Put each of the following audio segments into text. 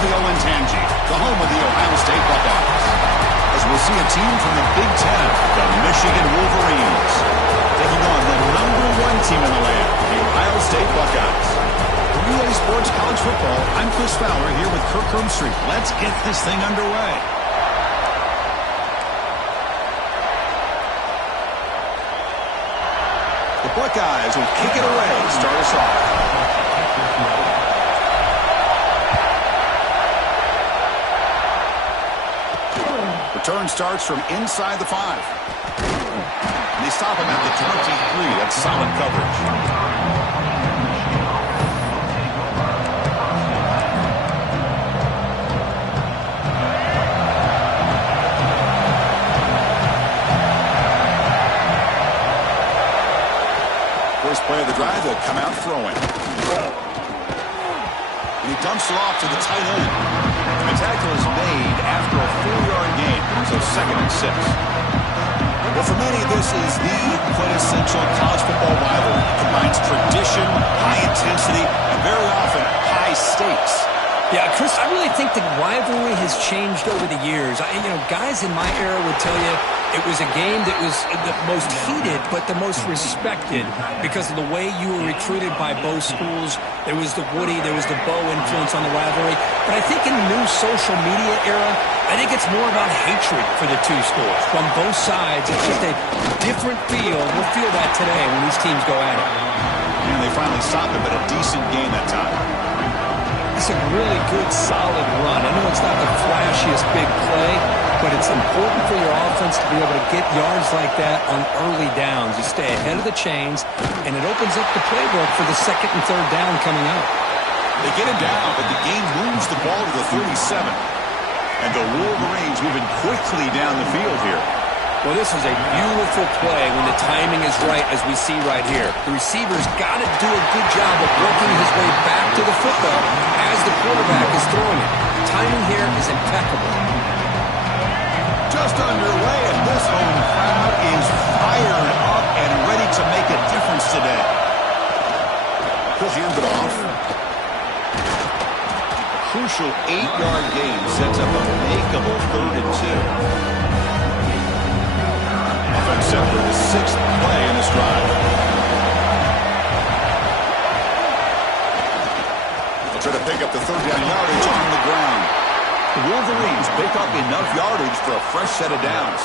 the Olentangy, the home of the Ohio State Buckeyes. As we'll see a team from the Big Ten, the Michigan Wolverines, taking on the #1 team in the land, the Ohio State Buckeyes. For UA Sports College Football, I'm Chris Fowler here with Kirk Herbstreit. Let's get this thing underway. The Buckeyes will kick it away to start us off. Return starts from inside the 5. And they stop him at the 23. That's solid coverage. First play of the drive, they'll come out throwing. And he dumps it off to the tight end. The tackle is made after a 4-yard gain, so 2nd and 6. Well, for many, this is the quintessential college football rivalry. It combines tradition, high intensity, and very often high stakes. Yeah, Chris, I really think the rivalry has changed over the years. Guys in my era would tell you it was a game that was the most heated but the most respected because of the way you were recruited by both schools. There was the Woody, there was the Bo influence on the rivalry. But I think in the new social media era, I think it's more about hatred for the two schools. From both sides, it's just a different feel. We'll feel that today when these teams go at it. And they finally stopped him, but a decent game that time. It's a really good, solid run. I know it's not the flashiest big play, but it's important for your offense to be able to get yards like that on early downs. You stay ahead of the chains, and it opens up the playbook for the 2nd and 3rd down coming up. They get him down, but the game moves the ball to the 37. And the Wolverines moving quickly down the field here. Well, this is a beautiful play when the timing is right, as we see right here. The receiver's got to do a good job of working his way back to the football as the quarterback is throwing it. The timing here is impeccable. Just underway, and this home crowd is fired up and ready to make a difference today. He'll hand it off. Crucial 8-yard gain sets up a makeable 3rd and 2. Offense set for the 6th play in this drive. They'll try to pick up the 3rd down yardage on the ground. The Wolverines pick up enough yardage for a fresh set of downs.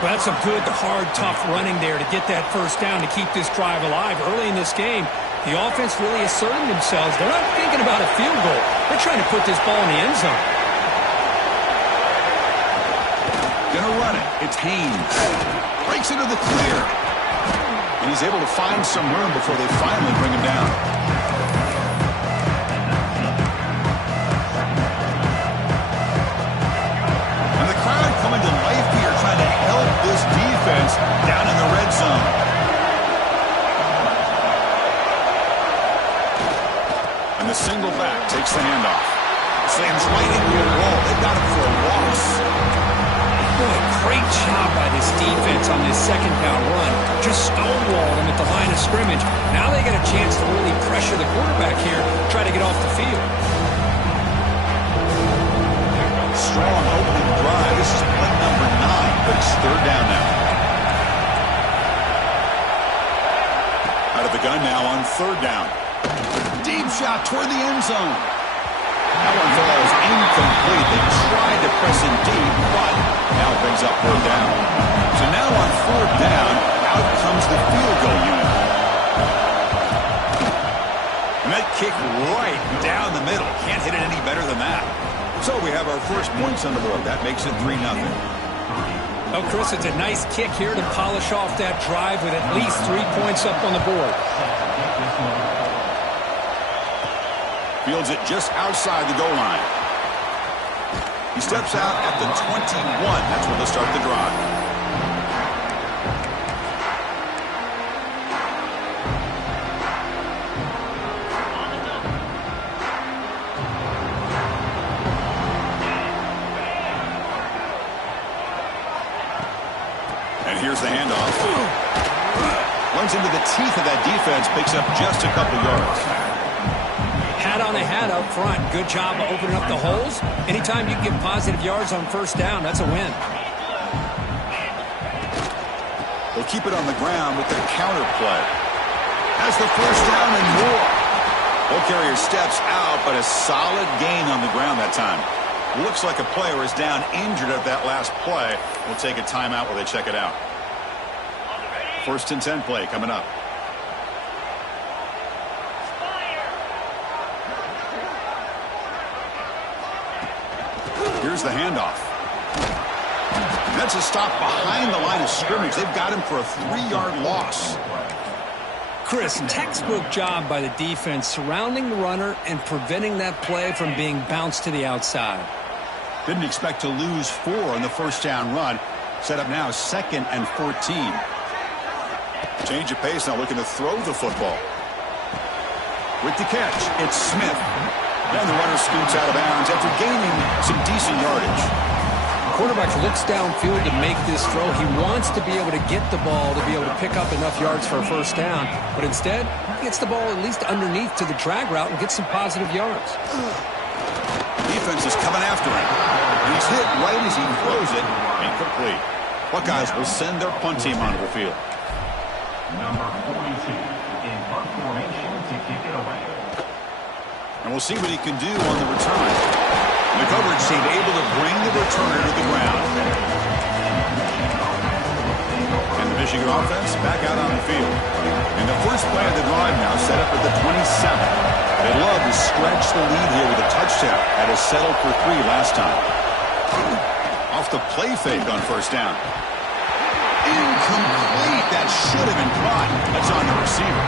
Well, that's some good, hard, tough running there to get that 1st down to keep this drive alive. Early in this game, the offense really asserting themselves. They're not thinking about a field goal. They're trying to put this ball in the end zone. Gonna run it. It's Haynes. Breaks into the clear. And he's able to find some room before they finally bring him down. And the crowd coming to life here, trying to help this defense down in the red zone. And the single back takes the handoff. Slams right into a wall. They got him for a loss. Boy, great job by this defense on this 2nd down run. Just stonewalled him at the line of scrimmage. Now they get a chance to really pressure the quarterback here, try to get off the field. Strong opening drive. This is play number 9, but it's 3rd down now. Out of the gun now on 3rd down. Deep shot toward the end zone. That one falls incomplete. They tried to press in deep, but now brings up 4th down. So now on 4th down, out comes the field goal unit. And that kick right down the middle. Can't hit it any better than that. So we have our first points on the board. That makes it 3-0. Oh, Chris, it's a nice kick here to polish off that drive with at least 3 points up on the board. Fields it just outside the goal line. He steps out at the 21. That's where they'll start the drive. And here's the handoff. Runs into the teeth of that defense, picks up just a couple yards. Hat on a hat. that up front. Good job of opening up the holes. Anytime you can get positive yards on first down, that's a win. They'll keep it on the ground with their counter play. Has the first down and more. Ball carrier steps out, but a solid gain on the ground that time. Looks like a player is down injured at that last play. We'll take a timeout while they check it out. 1st and 10 play coming up. Here's the handoff. That's a stop behind the line of scrimmage. They've got him for a 3-yard loss. Chris, textbook job by the defense surrounding the runner and preventing that play from being bounced to the outside. Didn't expect to lose 4 on the first down run. Set up now 2nd and 14. Change of pace now, looking to throw the football. With the catch, it's Smith. And the runner scoots out of bounds after gaining some decent yardage. The quarterback looks downfield to make this throw. He wants to be able to get the ball to be able to pick up enough yards for a first down. But instead, he gets the ball at least underneath to the drag route and gets some positive yards. Defense is coming after him. He's hit right as he throws it. Incomplete. Buckeyes will send their punt team onto the field. Number 42 in punt formation to kick it away. And we'll see what he can do on the return. The coverage team able to bring the returner to the ground. And the Michigan offense back out on the field. And the first play of the drive now set up at the 27. They love to stretch the lead here with a touchdown. That is settled for 3 last time. Off the play fake on first down. Incomplete. That should have been caught. That's on the receiver.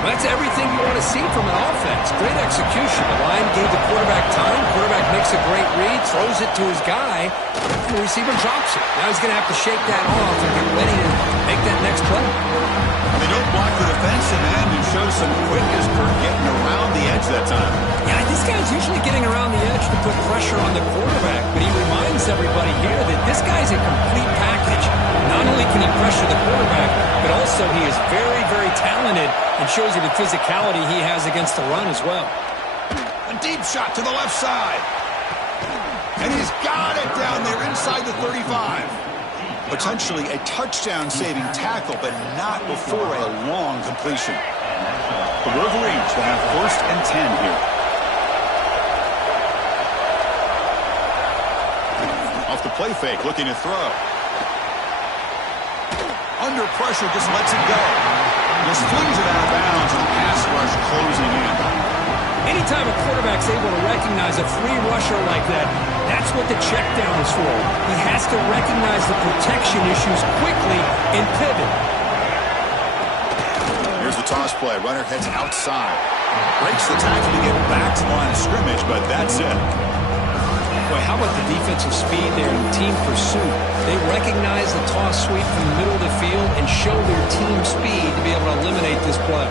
That's everything you want to see from an offense. Great execution. The line gave the quarterback time. Quarterback makes a great read, throws it to his guy, and the receiver drops it. Now he's going to have to shake that off and get ready to make that next play. They don't block the defensive end and show some quickness for getting around the edge that time. Yeah, this guy's usually getting around the edge to put pressure on the quarterback, but he reminds everybody here that this guy's a complete package. Not only can he pressure the quarterback, but also he is very, very talented and shows you the physicality he has against the run as well. A deep shot to the left side. And he's got it down there inside the 35. Potentially a touchdown-saving tackle, but not before a long completion. The Wolverines will have 1st and 10 here. Off the play fake, looking to throw. Under pressure, just lets it go. Just flings it out of bounds, and the pass rush closing in. Anytime a quarterback's able to recognize a free rusher like that, that's what the check down is for. He has to recognize the protection issues quickly and pivot. Here's the toss play. Runner heads outside. Breaks the tackle to get back to the line of scrimmage, but that's it. Boy, how about the defensive speed there and team pursuit? They recognize the toss sweep from the middle of the field and show their team speed to be able to eliminate this play.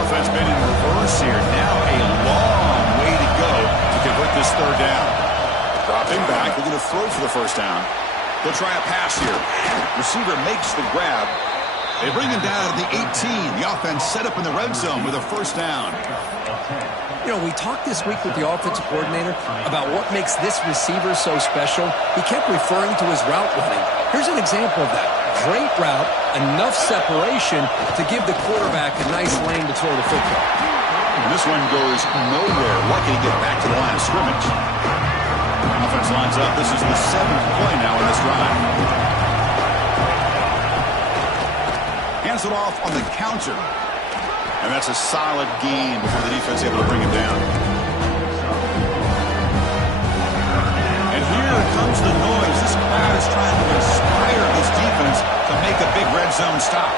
Offense been in reverse here. Now a long way to go to convert this 3rd down. Dropping back, looking to throw for the first down. They'll try a pass here. Receiver makes the grab. They bring him down to the 18. The offense set up in the red zone with a first down. You know, we talked this week with the offensive coordinator about what makes this receiver so special. He kept referring to his route running. Here's an example of that. Great route, enough separation to give the quarterback a nice lane to throw the football. And this one goes nowhere. Lucky to get back to the line of scrimmage. Offense lines up. This is the 7th play now in this drive. Hands it off on the counter. And that's a solid gain before the defense able to bring him down. And here comes the noise. This crowd is trying to inspire this defense to make a big red zone stop.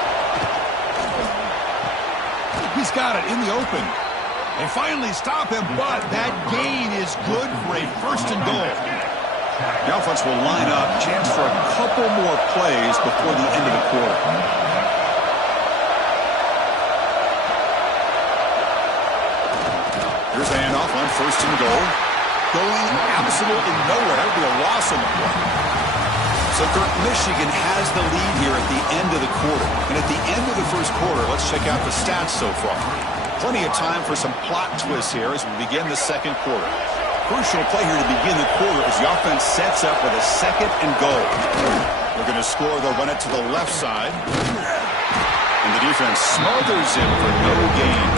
He's got it in the open. They finally stop him, but that gain is good for a 1st and goal. The offense will line up. Chance for a couple more plays before the end of the quarter. Here's the handoff on 1st and goal. Going absolutely nowhere. That would be a loss on the play. So, Kirk, Michigan has the lead here at the end of the quarter. And at the end of the first quarter, let's check out the stats so far. Plenty of time for some plot twists here as we begin the second quarter. Crucial play here to begin the quarter as the offense sets up with a 2nd and goal. They're going to score. They'll run it to the left side. And the defense smothers him for no gain.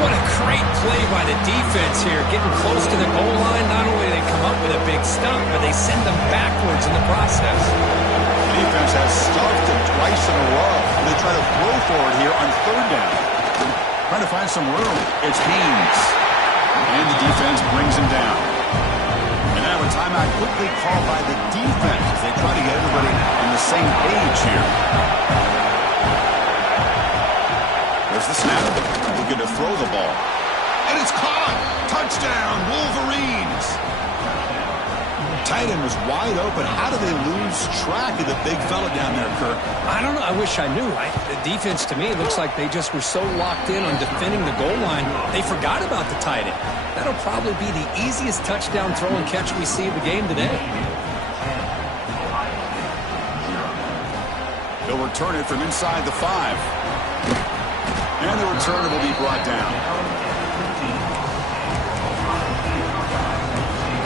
What a great play by the defense here. Getting close to the goal line, not only do they come up with a big stop, but they send them backwards in the process. The defense has stuffed him twice in a row. They try to throw for it here on 3rd down. Trying to find some room. It's Haynes. And the defense brings him down. And now a timeout quickly called by the defense as they try to get everybody on the same page here. There's the snap. Looking to throw the ball. And it's caught. Touchdown, Wolverines. Tight end was wide open. How do they lose track of the big fella down there, Kirk? I don't know. I wish I knew. The defense, to me, looks like they just were so locked in on defending the goal line, they forgot about the tight end. That'll probably be the easiest touchdown throw and catch we see of the game today. They'll return it from inside the 5. And the returner will be brought down.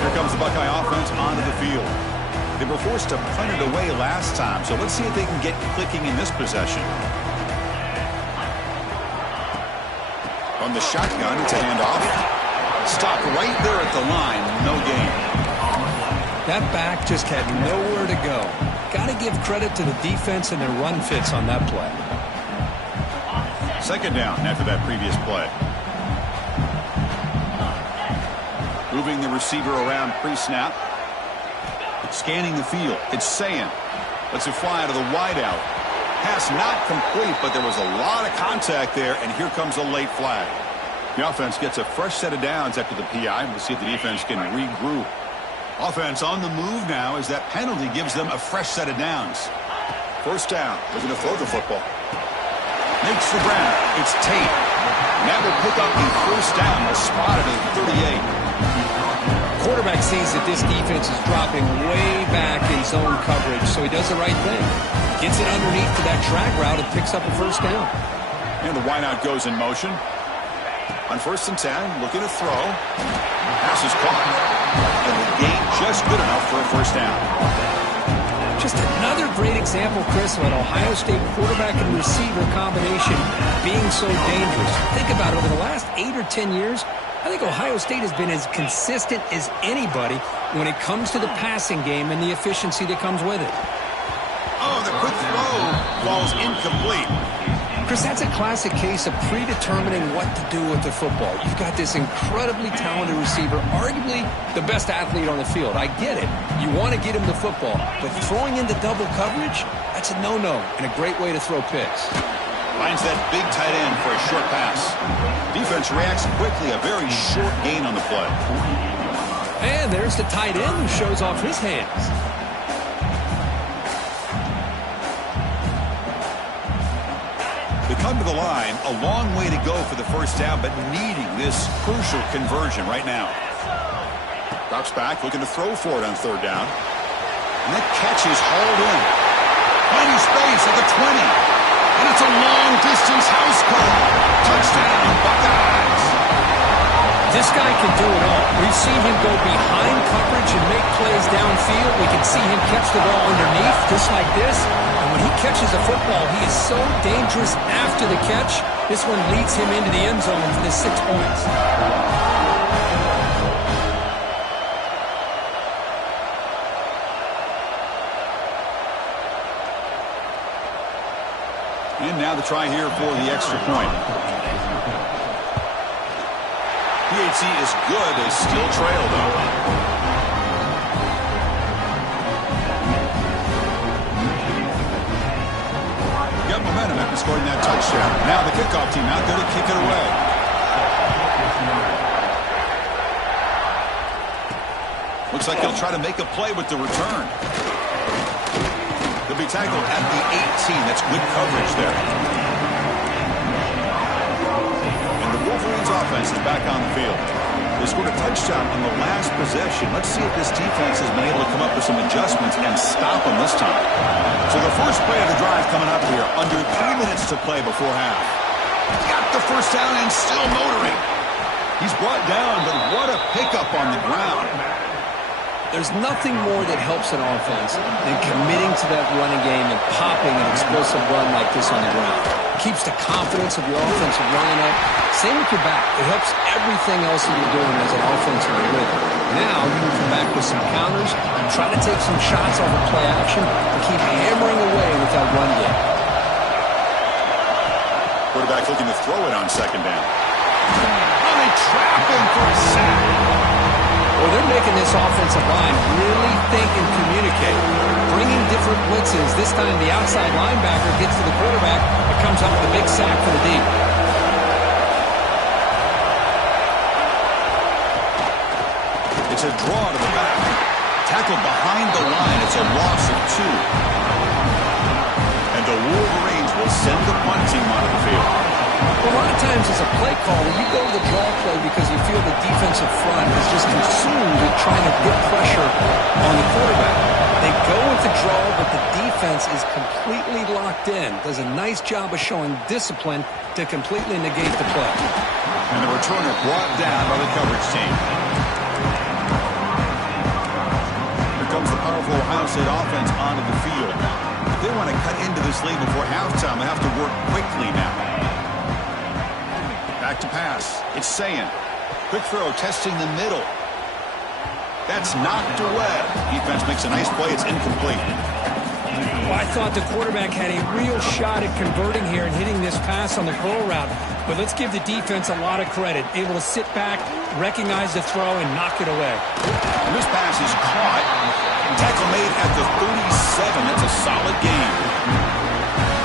Here comes the Buckeye offense onto the field. They were forced to punt it away last time, so let's see if they can get clicking in this possession. On the shotgun, it's a handoff. Stop right there at the line, no gain. That back just had nowhere to go. Got to give credit to the defense and their run fits on that play. 2nd down after that previous play. Moving the receiver around pre-snap. Scanning the field. It's Sayin. Lets it fly out of the wideout. Pass not complete, but there was a lot of contact there, and here comes a late flag. The offense gets a fresh set of downs after the PI. We'll see if the defense can regroup. Offense on the move now as that penalty gives them a fresh set of downs. 1st down. They're going to throw the football. Makes the ground. It's Tate. And that will pick up the 1st down. They're spotted at 38. Quarterback sees that this defense is dropping way back in zone coverage, so he does the right thing. Gets it underneath to that track route and picks up a 1st down. And the wideout goes in motion. On 1st and 10, looking to throw. Pass is caught. And the gain just good enough for a 1st down. Just another great example, Chris, of an Ohio State quarterback and receiver combination being so dangerous. Think about it. Over the last 8 or 10 years, I think Ohio State has been as consistent as anybody when it comes to the passing game and the efficiency that comes with it. Oh, the quick throw falls incomplete. Chris, that's a classic case of predetermining what to do with the football. You've got this incredibly talented receiver, arguably the best athlete on the field. I get it. You want to get him the football, but throwing into double coverage, that's a no-no and a great way to throw picks. Finds that big tight end for a short pass. Defense reacts quickly, a very short gain on the play. And there's the tight end who shows off his hands. They come to the line, a long way to go for the 1st down, but needing this crucial conversion right now. Drops back, looking to throw for it on 3rd down. And that catch is hauled in. Plenty space at the 20. And it's a long-distance house call. Touchdown, Buckeyes. This guy can do it all. We've seen him go behind coverage and make plays downfield. We can see him catch the ball underneath, just like this. And when he catches a football, he is so dangerous after the catch. This one leads him into the end zone for the 6 points. And now the try here for the extra point. PHC is good, they still trail though. Got momentum after scoring that touchdown. Now the kickoff team out there to kick it away. Looks like they'll try to make a play with the return. They'll be tackled at the 18. That's good coverage there. And the Wolverines offense is back on the field. They scored a touchdown on the last possession. Let's see if this defense has been able to come up with some adjustments and stop them this time. So the first play of the drive coming up here. Under 3 minutes to play before half. Got the first down and still motoring. He's brought down, but what a pickup on the ground. There's nothing more that helps an offense than committing to that running game and popping an explosive run like this on the ground. It keeps the confidence of your offensive line up. Same with your back. It helps everything else that you're doing as an offensive rhythm. Now you can come back with some counters and try to take some shots off of play action and keep hammering away with that run game. Quarterback looking to throw it on second down. Oh, they trap him for a sack. Well, they're making this offensive line really think and communicate. Bringing different blitzes. This time the outside linebacker gets to the quarterback, but comes up with a big sack for the deep. It's a draw to the back. Tackled behind the line. It's a loss of 2. And the Wolverines will send the punt team onto the field. Well, a lot of times as a play caller, you go to the draw play because you feel the defensive front is just consumed with trying to put pressure on the quarterback. They go with the draw, but the defense is completely locked in. Does a nice job of showing discipline to completely negate the play. And the returner brought down by the coverage team. Here comes the powerful Ohio State offense onto the field. If they want to cut into this lead before halftime, they have to work quickly now. Back to pass. It's Sayin. Quick throw, testing the middle. That's knocked away. Defense makes a nice play. It's incomplete. Well, I thought the quarterback had a real shot at converting here and hitting this pass on the curl route. But let's give the defense a lot of credit. Able to sit back, recognize the throw, and knock it away. And this pass is caught. Tackle made at the 37. That's a solid game.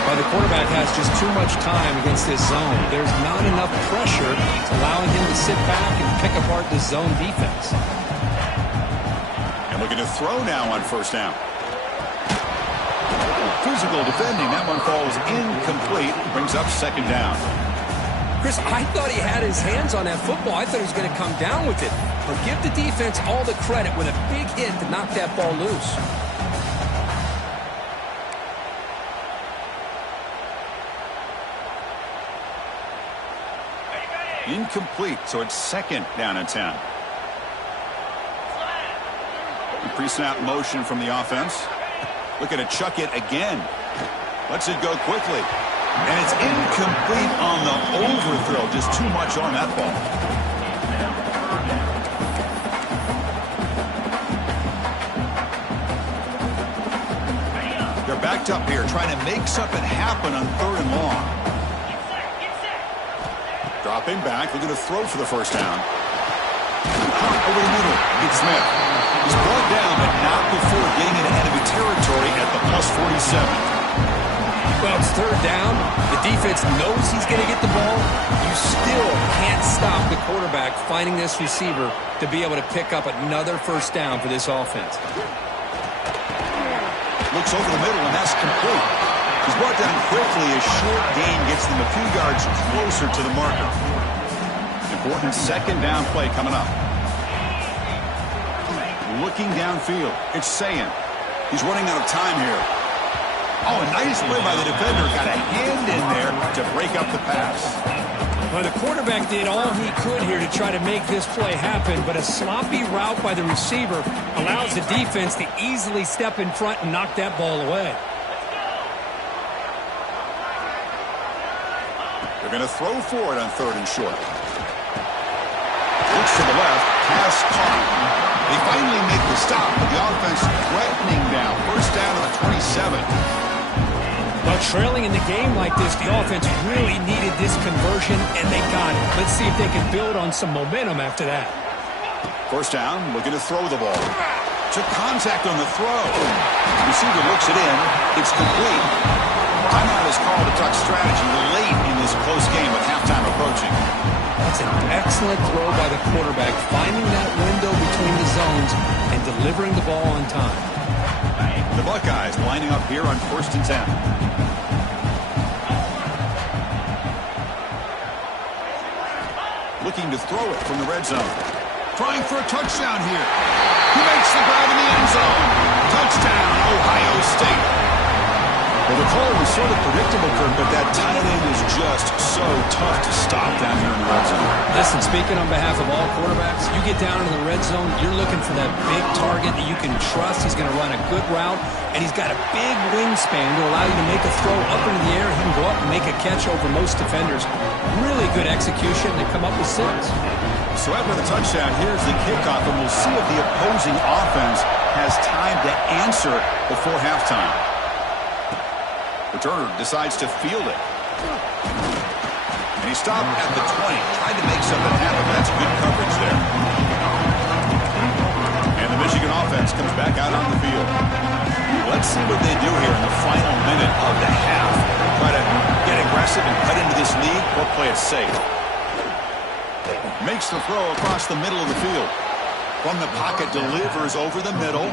Well, the quarterback has just too much time against this zone. There's not enough pressure. It's allowing him to sit back and pick apart this zone defense. And looking to throw now on first down. Physical defending. That one falls incomplete. Brings up second down. Chris, I thought he had his hands on that football. I thought he was going to come down with it. But give the defense all the credit with a big hit to knock that ball loose. Incomplete, so it's second down and 10. Pre-snap motion from the offense. Looking to chuck it again. Lets it go quickly. And it's incomplete on the overthrow. Just too much on that ball. They're backed up here, trying to make something happen on third and long. Dropping back, looking to throw for the first down. Over the middle, it's Smith. He's brought down, but not before getting into enemy territory at the plus 47. Well, it's third down. The defense knows he's going to get the ball. You still can't stop the quarterback finding this receiver to be able to pick up another first down for this offense. Looks over the middle, and that's complete. He's brought down quickly. A short gain gets them a few yards closer to the marker. Important second down play coming up. Looking downfield. It's Sayin. He's running out of time here. Oh, a nice play by the defender. Got a hand in there to break up the pass. Well, the quarterback did all he could here to try to make this play happen, but a sloppy route by the receiver allows the defense to easily step in front and knock that ball away. They're going to throw for it on third and short. Looks to the left. Pass caught. They finally make the stop, but the offense threatening now. First down to the 27. Well, trailing in the game like this, the offense really needed this conversion, and they got it. Let's see if they can build on some momentum after that. First down, looking to throw the ball. Took contact on the throw. The receiver looks it in. It's complete. Timeout is called to talk strategy late in this close game with halftime approaching. That's an excellent throw by the quarterback, finding that window between the zones and delivering the ball on time. The Buckeyes lining up here on first and 10. Looking to throw it from the red zone. trying for a touchdown here. He makes the grab in the end zone. Touchdown, Ohio State. Well, the call was sort of predictable, Kurt, but that tight end is just so tough to stop down here in the red zone. Listen, speaking on behalf of all quarterbacks, you get down in the red zone, you're looking for that big target that you can trust. He's going to run a good route, and he's got a big wingspan to allow you to make a throw up into the air. He can go up and make a catch over most defenders. Really good execution. They come up with 6. So after the touchdown, here's the kickoff, and we'll see if the opposing offense has time to answer before halftime. Returner decides to field it. And he stopped at the 20. Tried to make something happen. That's good coverage there. And the Michigan offense comes back out on the field. Let's see what they do here in the final minute of the half. Try to get aggressive and cut into this lead or play it safe. Makes the throw across the middle of the field. From the pocket, delivers over the middle.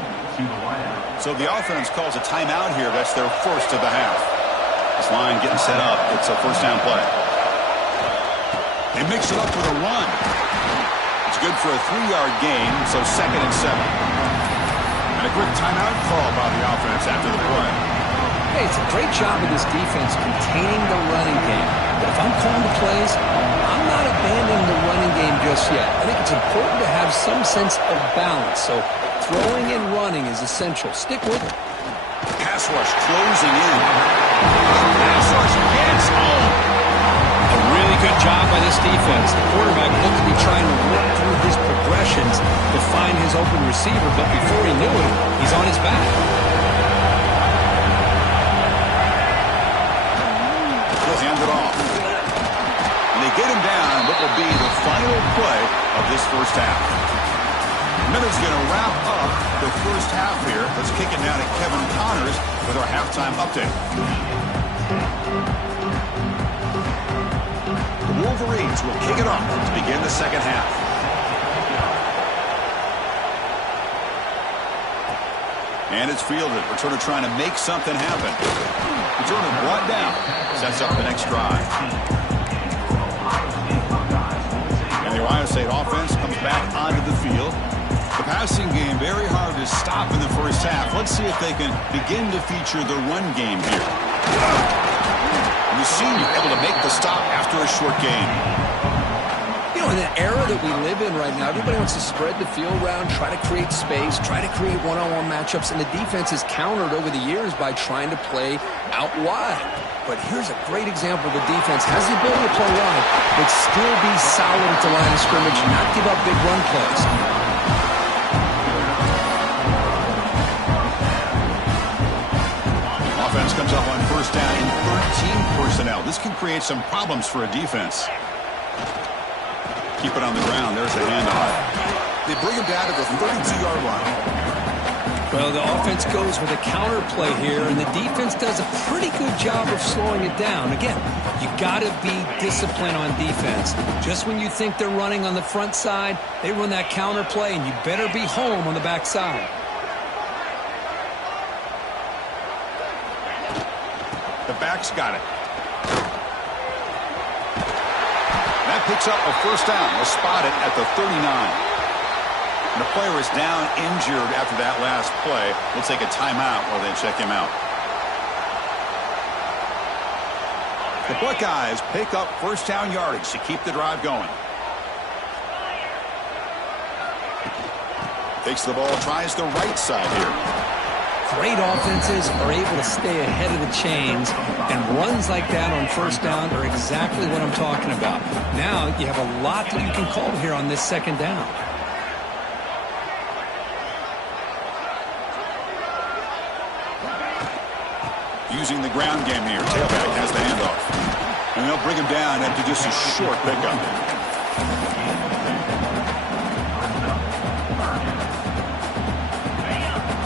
So the offense calls a timeout here. That's their first of the half. This line getting set up. It's a first down play. They mix it up with a run. It's good for a 3-yard gain, so 2nd and 7. And a quick timeout call by the offense after the play. Hey, it's a great job of this defense containing the running game. But if I'm calling the plays, I'm not abandoning the running game just yet. I think it's important to have some sense of balance. So throwing and running is essential. Stick with it. Pass rush closing in. Pass rush gets home. A really good job by this defense. The quarterback looked to be trying to work through his progressions to find his open receiver, but before he knew it, he's on his back. He'll hand it off. And they get him down what will be the final play of this first half. Miller's going to wrap up the first half here. Let's kick it down to Kevin Connors with our halftime update. The Wolverines will kick it off to begin the second half. And it's fielded. Returner trying to make something happen. Returner brought down. Sets up the next drive. And the Ohio State offense comes back onto the field. The passing game very hard to stop in the first half. Let's see if they can begin to feature the run game here. And the senior able to make the stop after a short game. You know, in the era that we live in right now, everybody wants to spread the field around, try to create space, try to create one-on-one matchups, and the defense has countered over the years by trying to play out wide. But here's a great example. The defense has the ability to play wide, but still be solid at the line of scrimmage, not give up big run plays. Offense comes up on first down in 13 personnel. This can create some problems for a defense. Keep it on the ground. There's the handoff. They bring him down to the 32-yard line. Well, the offense goes with a counter play here, and the defense does a pretty good job of slowing it down. Again, you got to be disciplined on defense. Just when you think they're running on the front side, they run that counter play, and you better be home on the back side. The back's got it. That picks up a first down. They'll spot it at the 39. And the player is down injured after that last play. We'll take a timeout while they check him out. The Buckeyes pick up first down yardage to keep the drive going. Takes the ball, tries the right side here. Great offenses are able to stay ahead of the chains, and runs like that on first down are exactly what I'm talking about. Now you have a lot that you can call here on this second down. Using the ground game here. Tailback has the handoff. And they'll bring him down after just a short pickup.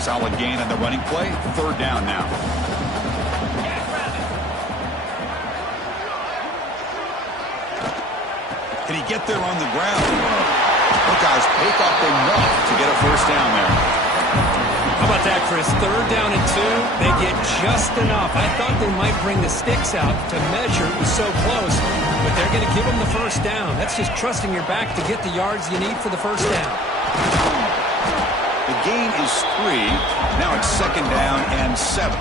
Solid gain on the running play. Third down now. Can he get there on the ground? Buckeyes pick up enough to get a first down there. How about that, Chris? 3rd down and 2. They get just enough. I thought they might bring the sticks out to measure. It was so close. But they're going to give them the 1st down. That's just trusting your back to get the yards you need for the 1st down. The gain is 3. Now it's 2nd down and 7.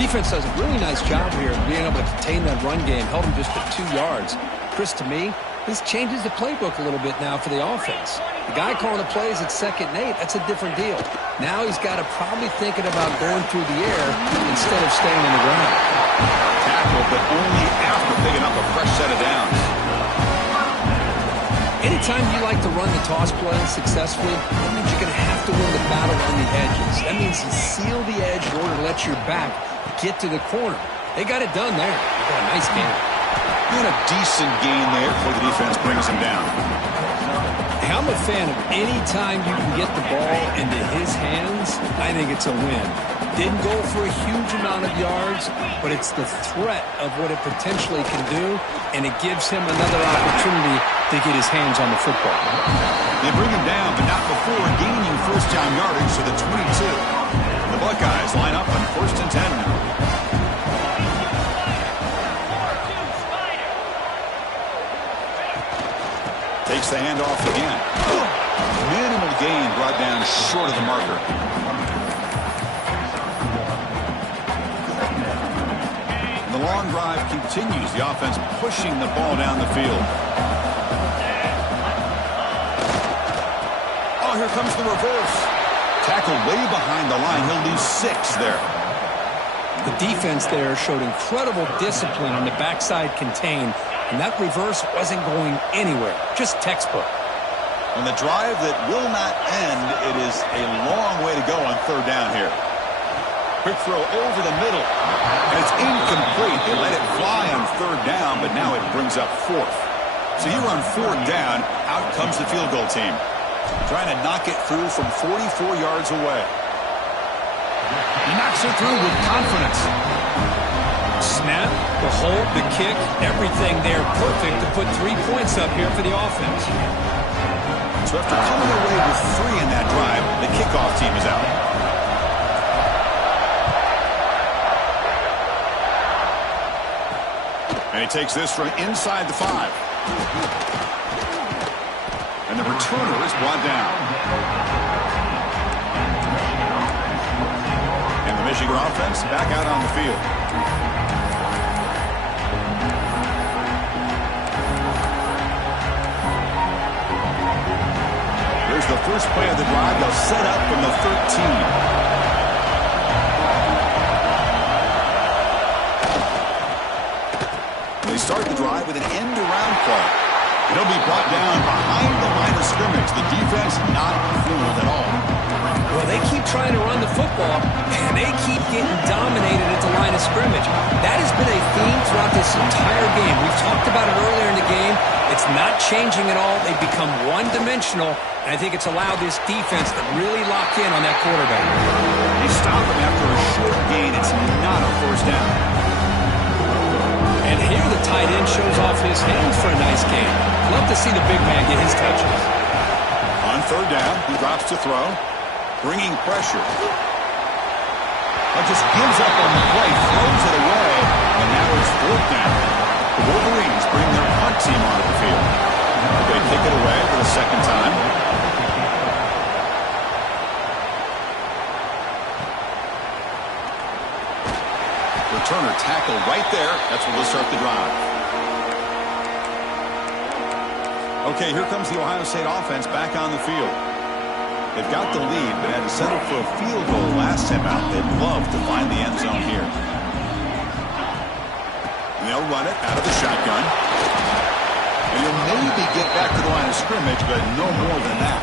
Defense does a really nice job here of being able to contain that run game. Held them just at 2 yards. Chris, to me, this changes the playbook a little bit now for the offense. The guy calling the plays at 2nd and 8, that's a different deal. Now he's got to probably thinking about going through the air instead of staying on the ground. Tackle, but only after picking up a fresh set of downs. Anytime you like to run the toss play successfully, that means you're going to have to win the battle on the edges. That means you seal the edge in order to let your back get to the corner. They got it done there. They got a nice game. And a decent gain there before the defense brings him down. I'm a fan of any time you can get the ball into his hands. I think it's a win. Didn't go for a huge amount of yards, but it's the threat of what it potentially can do, and it gives him another opportunity to get his hands on the football. They bring him down, but not before gaining 1st down yardage to the 22. The Buckeyes line up on 1st and 10 now. Takes the handoff again. Minimal gain brought down short of the marker. The long drive continues. The offense pushing the ball down the field. Oh, here comes the reverse. Tackle way behind the line. He'll lose 6 there. The defense there showed incredible discipline on the backside contain. And that reverse wasn't going anywhere. Just textbook. On the drive that will not end, it is a long way to go on 3rd down here. Quick throw over the middle. And it's incomplete. They let it fly on 3rd down, but now it brings up 4th. So here on 4th down, out comes the field goal team. Trying to knock it through from 44 yards away. He knocks it through with confidence. Snap, the hold, the kick, everything there perfect to put 3 points up here for the offense. So after coming away with 3 in that drive, the kickoff team is out. And he takes this from inside the 5. And the returner is brought down. And the Michigan offense back out on the field. Here's the first play of the drive. They'll set up from the 13. They start the drive with an end-around play. It'll be brought down behind the line of scrimmage. The defense not fooled at all. Well, they keep trying to run the football, and they keep getting dominated at the line of scrimmage. That has been a theme throughout this entire game. We've talked about it earlier in the game. It's not changing at all. They've become one-dimensional, and I think it's allowed this defense to really lock in on that quarterback. They stop him after a short gain. It's not a 1st down. And here the tight end shows off his hands for a nice game. Love to see the big man get his touches. On 3rd down, he drops to throw, bringing pressure. But just gives up on the play, throws it away, and now it's 4th down. The Wolverines bring their punt team onto the field. They kick it away for the 2nd time. Returner tackle right there. That's where they'll start the drive. Okay, here comes the Ohio State offense back on the field. They've got the lead, but had to settle for a field goal last time out. They'd love to find the end zone here. And they'll run it out of the shotgun. And you'll maybe get back to the line of scrimmage, but no more than that.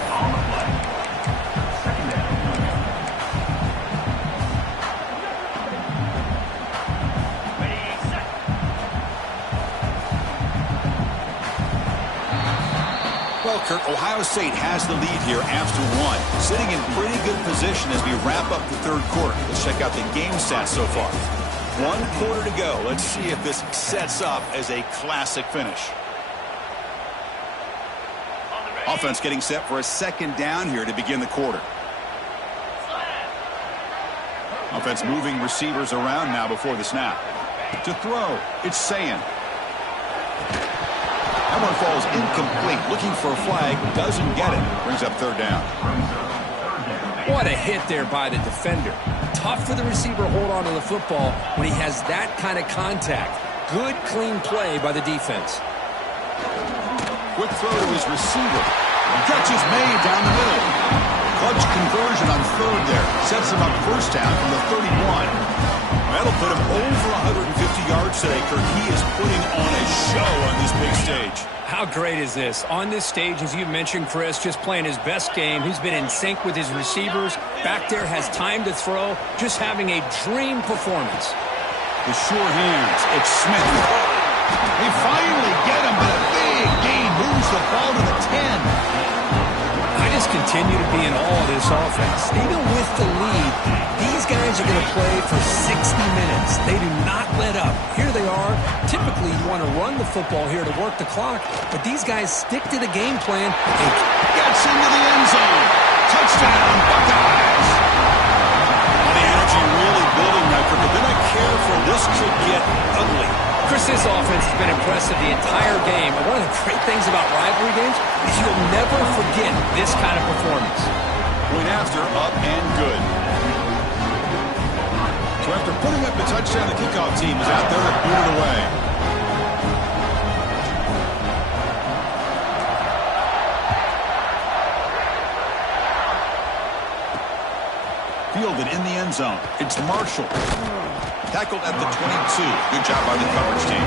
Well, Kirk, Ohio State has the lead here after 1. Sitting in pretty good position as we wrap up the 3rd quarter. Let's check out the game stats so far. 1 quarter to go. Let's see if this sets up as a classic finish. Offense getting set for a 2nd down here to begin the quarter. Offense moving receivers around now before the snap. To throw, it's Sayan. That one falls incomplete. Looking for a flag, doesn't get it. Brings up third down. What a hit there by the defender. Tough for the receiver to hold on to the football when he has that kind of contact. Good, clean play by the defense. Quick throw to his receiver. Catch is made down the middle. Clutch conversion on third there. Sets him up first down from the 31. That'll put him over 150 yards today, Kirk. He is putting on a show on this big stage. How great is this? On this stage, as you mentioned, Chris, just playing his best game. He's been in sync with his receivers. Back there, has time to throw. Just having a dream performance. The sure hands. It's Smith. They finally get him, but a big gain moves the ball to the 10. I just continue to be in awe of this offense. Even with the lead, these guys are going to play for 60 minutes. They do not let up. Here they are. Typically, you want to run the football here to work the clock, but these guys stick to the game plan and gets into the end zone. Touchdown, Buckeyes. Well, the energy really building right, but they're not careful. This could get ugly. Chris, this offense has been impressive the entire game. And one of the great things about rivalry games is you'll never forget this kind of performance. Point after, up and good. So after putting up the touchdown, the kickoff team is out there to boot it away. Fielded in the end zone. It's Marshall. Tackled at the 22. Good job by the coverage team.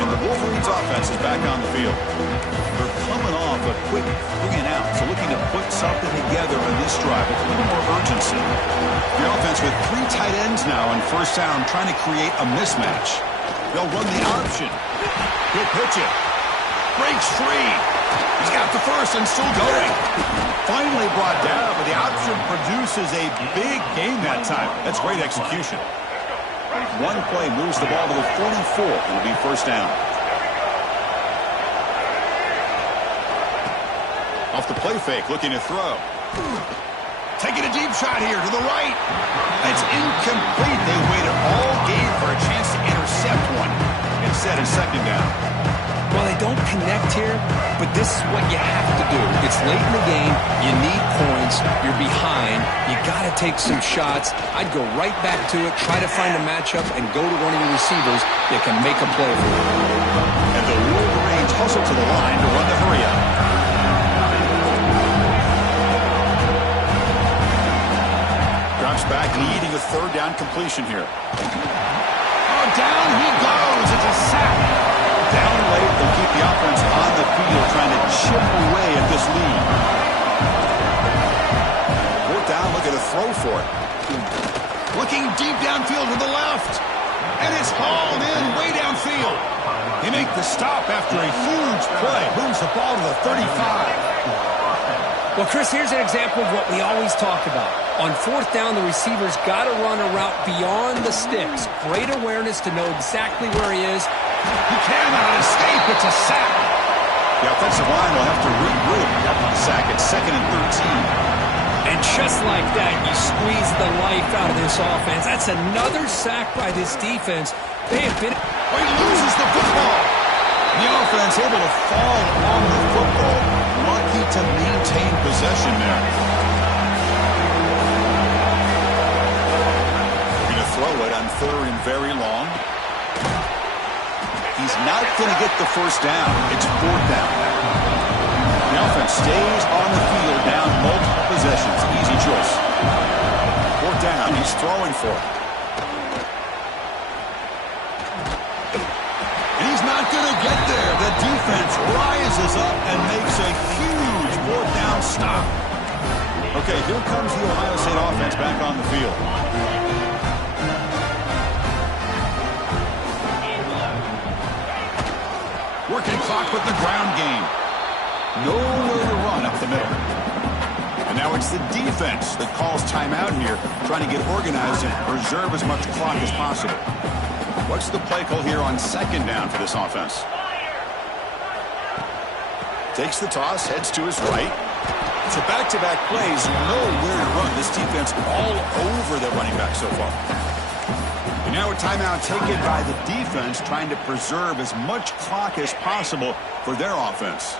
And the Wolverines offense is back on the field. They're coming off a quick 3 and out, so looking to put something together on this drive with a little more urgency. The offense with 3 tight ends now on first down, trying to create a mismatch. They'll run the option. He'll pitch it. Breaks free. He's got the first and still going. Finally brought down, but the option produces a big gain that time. That's great execution. One play moves the ball to the 44. It'll be first down. Off the play fake, looking to throw. Taking a deep shot here to the right. It's incomplete. They waited all game for a chance to intercept one. Instead, it's second down. Well, they don't connect here, but this is what you have to do. It's late in the game. You need points. You're behind. You got to take some shots. I'd go right back to it, try to find a matchup, and go to one of your receivers that can make a play for you. And the Wolverines hustle to the line to run the hurry-up. Drops back, needing a third down completion here. Oh, down he goes. It's a sack. Down late, they'll keep the offense on the field, trying to chip away at this lead. Fourth down, look at a throw for it. Looking deep downfield to the left. And it's hauled in way downfield. They make the stop after a huge play. Moves the ball to the 35. Well, Chris, here's an example of what we always talk about. On fourth down, the receiver's got to run a route beyond the sticks. Great awareness to know exactly where he is. He cannot escape. It's a sack. The offensive line will have to regroup after the sack at 2nd and 13. And just like that, you squeeze the life out of this offense. That's another sack by this defense. They have been... Oh, he loses the football. The offense able to fall on the football. Lucky to maintain possession there. Going to throw it on 3rd and very long. He's not going to get the first down. It's 4th down. The offense stays on the field down multiple possessions. Easy choice. 4th down. He's throwing for it. And he's not going to get there. The defense rises up and makes a huge 4th down stop. Okay, here comes the Ohio State offense back on the field. Working clock with the ground game. Nowhere to run up the middle. And now it's the defense that calls timeout here, trying to get organized and preserve as much clock as possible. What's the play call here on 2nd down for this offense? Takes the toss, heads to his right. So back-to-back plays, nowhere to run. This defense all over their running back so far. And now a timeout taken by the defense, trying to preserve as much clock as possible for their offense.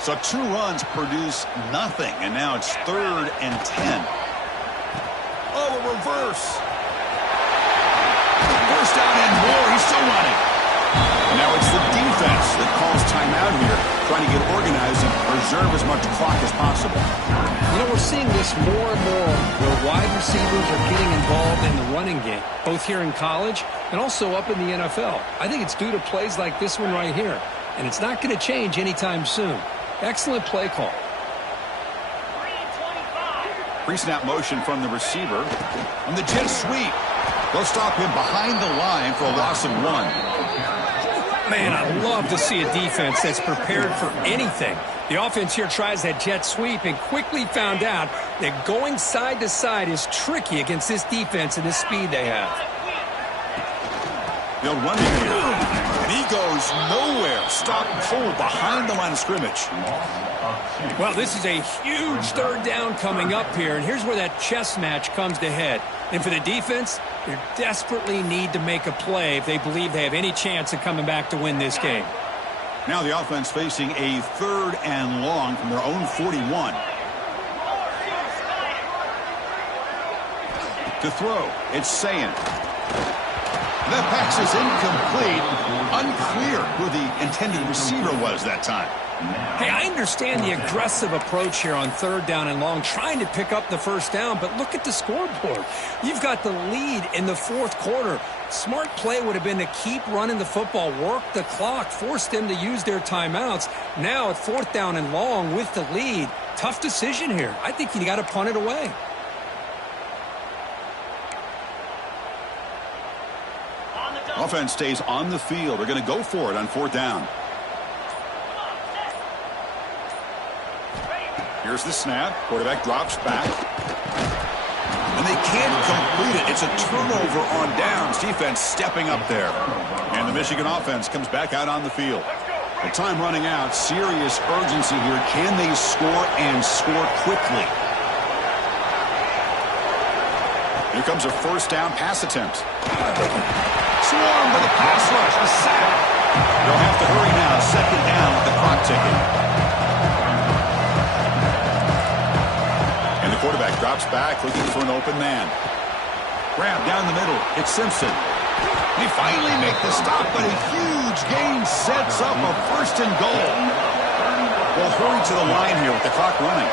So 2 runs produce nothing, and now it's 3rd and 10. Oh, a reverse. First down and more. He's still running. And now it's the defense that calls timeout here, trying to get organized and preserve as much clock as possible. You know, we're seeing this more and more where wide receivers are getting involved in the running game, both here in college and also up in the NFL. I think it's due to plays like this one right here, and it's not going to change anytime soon. Excellent play call. Pre-snap motion from the receiver. On the jet sweep. They'll stop him behind the line for a loss of 1. Man, I love to see a defense that's prepared for anything. The offense here tries that jet sweep and quickly found out that going side to side is tricky against this defense and the speed they have. They'll run him here. And he goes nowhere. Stop and pull behind the line of scrimmage. Well, this is a huge 3rd down coming up here, and here's where that chess match comes to head. And for the defense, they desperately need to make a play if they believe they have any chance of coming back to win this game. Now the offense facing a 3rd and long from their own 41. To throw, it's Sayin. That pass is incomplete. Unclear who the intended receiver was that time. Hey, I understand the aggressive approach here on 3rd down and long, trying to pick up the first down, but look at the scoreboard. You've got the lead in the 4th quarter. Smart play would have been to keep running the football, work the clock, force them to use their timeouts. Now at 4th down and long with the lead, tough decision here. I think you got to punt it away. Offense stays on the field. They're going to go for it on 4th down. Here's the snap. Quarterback drops back. And they can't complete it. It's a turnover on downs. Defense stepping up there. And the Michigan offense comes back out on the field. The time running out. Serious urgency here. Can they score and score quickly? Here comes a 1st down pass attempt. Swarm with a pass rush. A sack. They'll have to hurry now. 2nd down with the clock ticking. Quarterback drops back, looking for an open man. Grab down the middle. It's Simpson. They finally make the stop, but a huge gain sets up a 1st and goal. They'll hurry to the line here with the clock running.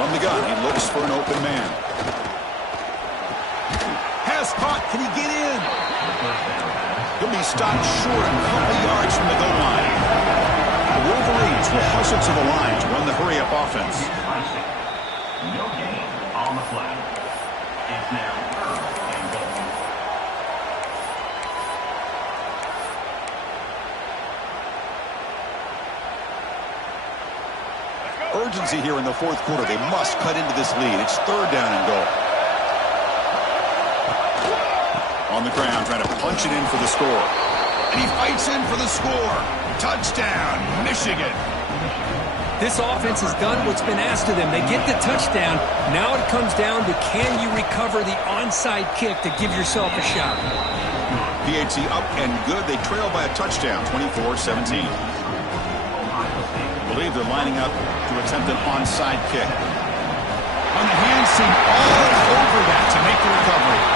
From the gun, he looks for an open man. Has caught. Can he get in? He'll be stopped short a couple yards from the goal line. The Wolverines will hustle to the line to run the hurry-up offense. No gain on the flag. It's now 3rd and goal. Urgency here in the 4th quarter. They must cut into this lead. It's 3rd down and goal. On the ground, trying to punch it in for the score. And he fights in for the score. Touchdown, Michigan. This offense has done what's been asked of them. They get the touchdown. Now it comes down to can you recover the onside kick to give yourself a shot. PAT up and good. They trail by a touchdown, 24-17. I believe they're lining up to attempt an onside kick. On the hand seam all over that to make the recovery.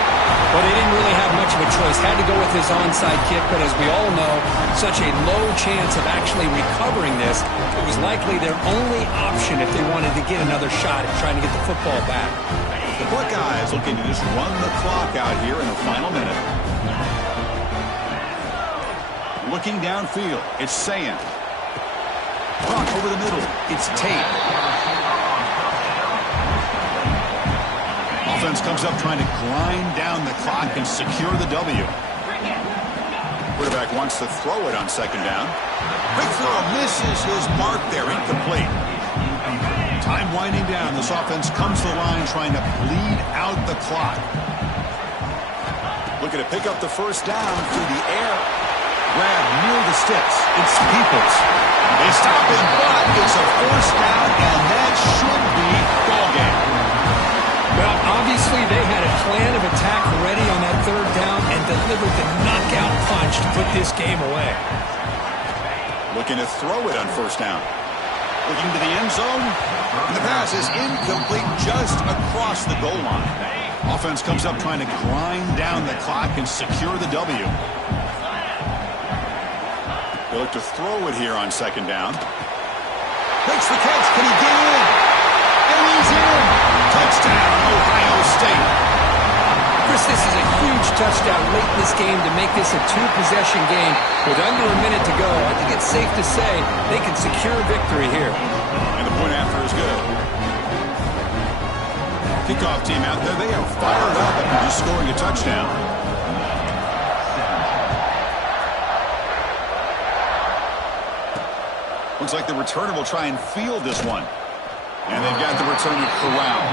But he didn't really have much of a choice. Had to go with his onside kick, but as we all know, such a low chance of actually recovering this. It was likely their only option if they wanted to get another shot at trying to get the football back. The Buckeyes looking to just run the clock out here in the final minute. Looking downfield, it's Sayin. Clock over the middle, it's Tate. Offense comes up trying to grind down the clock and secure the W. Quarterback wants to throw it on 2nd down. Quick throw misses his mark there, incomplete. Time winding down. This offense comes to the line trying to bleed out the clock. Looking to pick up the 1st down through the air. grab near the sticks. It's Peoples. They stop him, but it's a force down, and that should be ball game. Well, obviously they had a plan of attack ready on that third down and delivered the knockout punch to put this game away. Looking to throw it on first down. Looking to the end zone. And the pass is incomplete just across the goal line. Offense comes up trying to grind down the clock and secure the W. They look to throw it here on second down. Makes the catch. Can he get in? And he's in. Touchdown, Ohio State. Chris, this is a huge touchdown late in this game to make this a two-possession game. With under a minute to go, I think it's safe to say they can secure victory here. And the point after is good. Kickoff team out there, they are fired up after just scoring a touchdown. Looks like the returner will try and field this one. And they've got the returner corralled.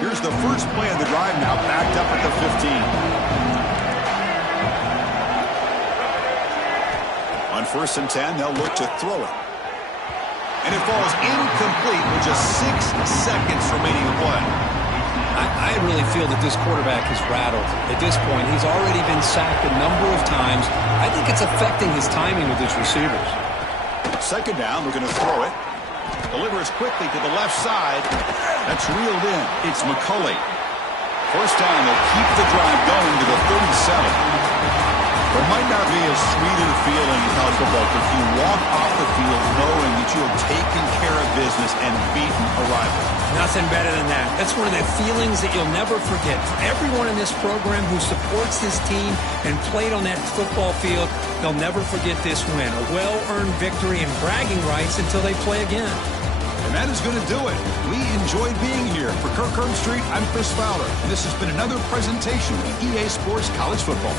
Here's the first play of the drive now, backed up at the 15. On 1st and 10, they'll look to throw it. And it falls incomplete with just 6 seconds remaining to play. I really feel that this quarterback is rattled. At this point, he's already been sacked a number of times. I think it's affecting his timing with his receivers. Second down, we're going to throw it. Delivers quickly to the left side. That's reeled in. It's McCulley. First down, they'll keep the drive going to the 37. There might not be a sweeter feeling in college football if you walk off the field knowing that you have taken care of business and beaten a rival. Nothing better than that. That's one of the feelings that you'll never forget. For everyone in this program who supports this team and played on that football field, they'll never forget this win. A well-earned victory and bragging rights until they play again. And that is going to do it. We enjoyed being here. For Kirk Herbstreit, I'm Chris Fowler. And this has been another presentation of EA Sports College Football.